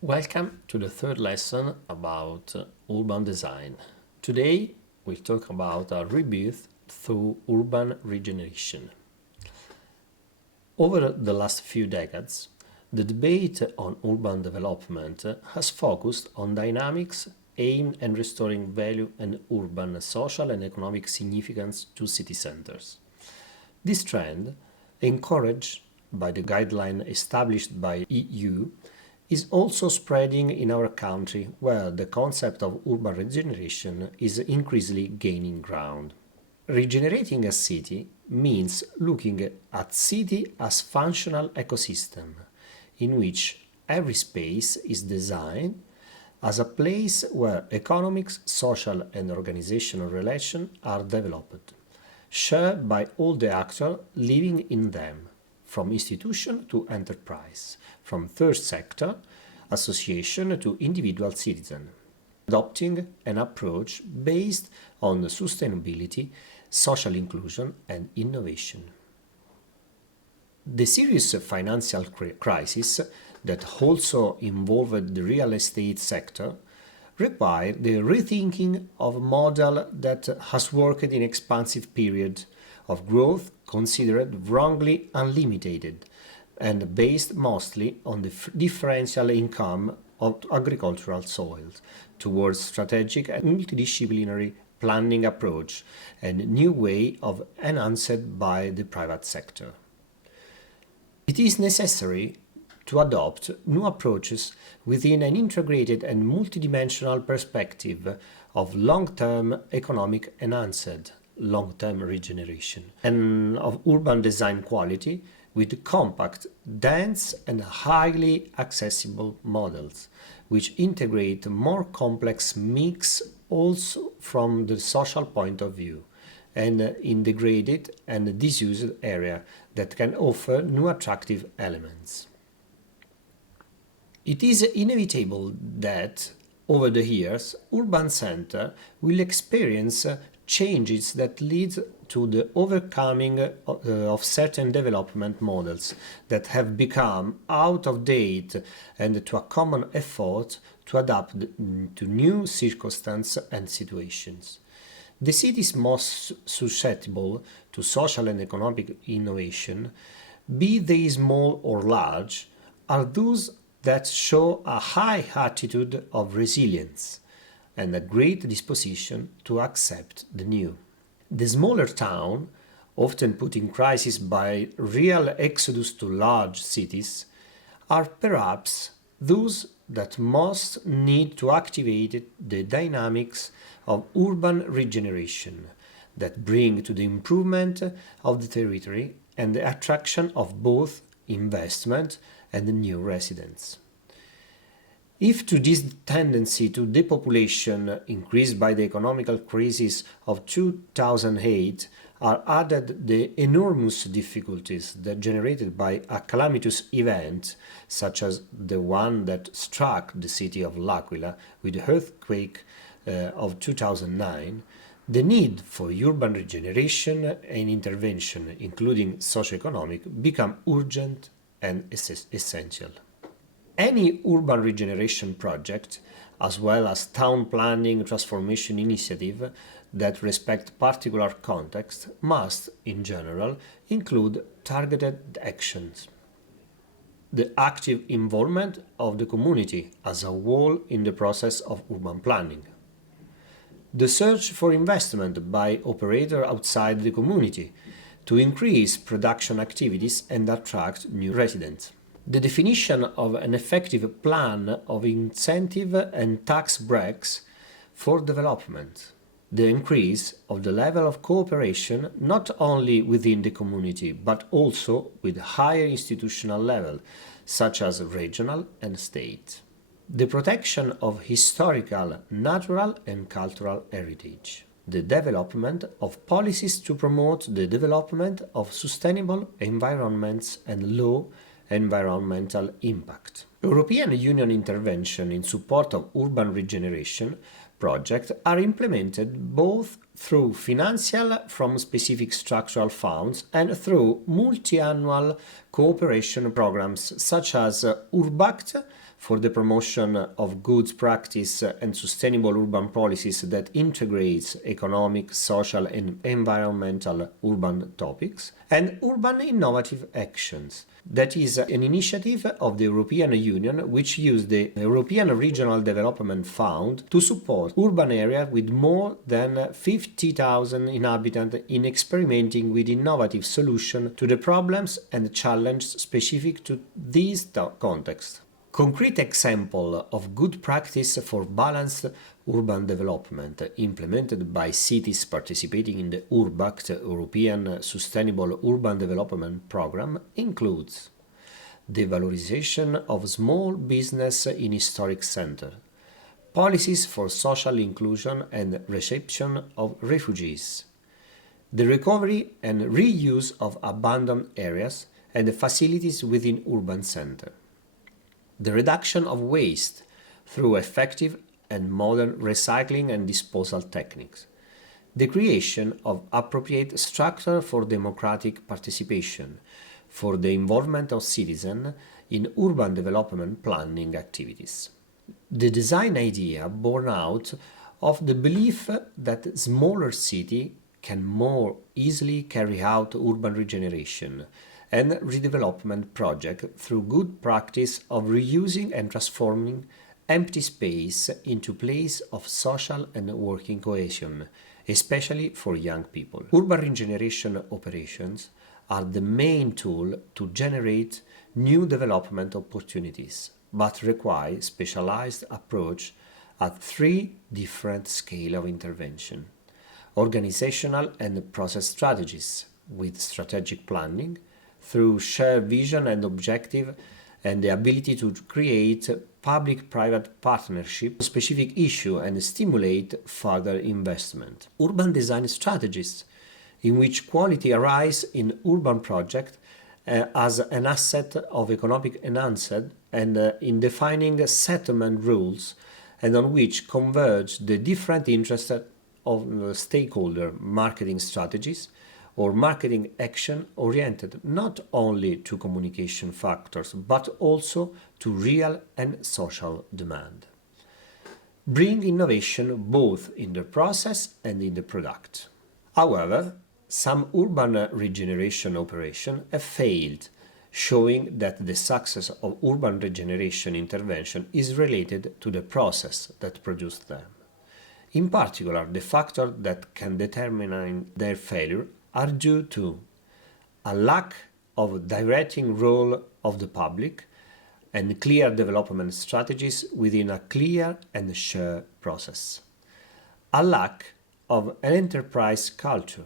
Welcome to the third lesson about urban design. Today we'll talk about a rebirth through urban regeneration. Over the last few decades, the debate on urban development has focused on dynamics aimed at restoring value and urban social and economic significance to city centers. This trend, encouraged by the guideline established by EU, is also spreading in our country, where the concept of urban regeneration is increasingly gaining ground. Regenerating a city means looking at city as functional ecosystem in which every space is designed as a place where economics, social and organizational relations are developed, shared by all the actors living in them, from institution to enterprise, from third sector association to individual citizen, adopting an approach based on sustainability, social inclusion and innovation. The serious financial crisis that also involved the real estate sector required the rethinking of a model that has worked in expansive period of growth considered wrongly unlimited and based mostly on the differential income of agricultural soils towards strategic and multidisciplinary planning approach and new way of enhanced by the private sector. It is necessary to adopt new approaches within an integrated and multidimensional perspective of long-term economic enhanced long-term regeneration and of urban design quality with compact, dense and highly accessible models which integrate more complex mix also from the social point of view and in degraded and disused area that can offer new attractive elements. It is inevitable that over the years urban center will experience changes that lead to the overcoming of certain development models that have become out of date and to a common effort to adapt to new circumstances and situations. The cities most susceptible to social and economic innovation, be they small or large, are those that show a high attitude of resilience and a great disposition to accept the new. The smaller town, often put in crisis by real exodus to large cities, are perhaps those that most need to activate the dynamics of urban regeneration that bring to the improvement of the territory and the attraction of both investment and new residents. If to this tendency to depopulation increased by the economical crisis of 2008 are added the enormous difficulties that generated by a calamitous event such as the one that struck the city of L'Aquila with the earthquake of 2009, the need for urban regeneration and intervention, including socioeconomic, become urgent and essential. Any urban regeneration project, as well as town planning transformation initiative that respect particular context, must, in general, include targeted actions. The active involvement of the community as a whole in the process of urban planning. The search for investment by operators outside the community to increase production activities and attract new residents. The definition of an effective plan of incentive and tax breaks for development. The increase of the level of cooperation not only within the community but also with higher institutional level, such as regional and state. The protection of historical, natural and cultural heritage. The development of policies to promote the development of sustainable environments and low environmental impact. European Union intervention in support of urban regeneration projects are implemented both through financial from specific structural funds and through multi-annual cooperation programs such as URBACT for the promotion of good practice and sustainable urban policies that integrates economic, social and environmental urban topics, and Urban Innovative Actions. That is an initiative of the European Union which used the European Regional Development Fund to support urban areas with more than 50,000 inhabitants in experimenting with innovative solutions to the problems and challenges specific to these contexts. Concrete example of good practice for balanced urban development implemented by cities participating in the URBACT European Sustainable Urban Development Programme includes the valorization of small business in historic centers, policies for social inclusion and reception of refugees, the recovery and reuse of abandoned areas and facilities within urban centers, the reduction of waste through effective and modern recycling and disposal techniques, the creation of appropriate structure for democratic participation, for the involvement of citizens in urban development planning activities. The design idea born out of the belief that smaller cities can more easily carry out urban regeneration and redevelopment projects through good practice of reusing and transforming empty space into place of social and working cohesion, especially for young people. Urban regeneration operations are the main tool to generate new development opportunities, but require specialized approach at three different scales of intervention: organizational and process strategies with strategic planning, through shared vision and objective and the ability to create public-private partnership on specific issue and stimulate further investment. Urban design strategies, in which quality arises in urban project as an asset of economic enhancement and in defining settlement rules and on which converge the different interests of stakeholder marketing strategies or marketing action oriented not only to communication factors but also to real and social demand. Bring innovation both in the process and in the product. However, some urban regeneration operations have failed, showing that the success of urban regeneration intervention is related to the process that produced them. In particular, the factors that can determine their failure are due to a lack of directing role of the public and clear development strategies within a clear and shared process, a lack of an enterprise culture,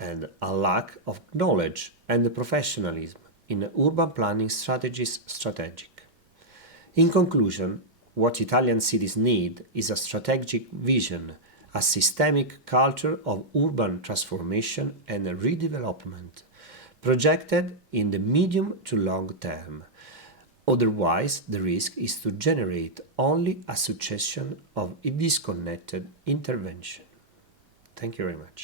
and a lack of knowledge and professionalism in urban planning strategies strategic. In conclusion, what Italian cities need is a strategic vision, a systemic culture of urban transformation and redevelopment, projected in the medium to long term. Otherwise, the risk is to generate only a succession of disconnected intervention. Thank you very much.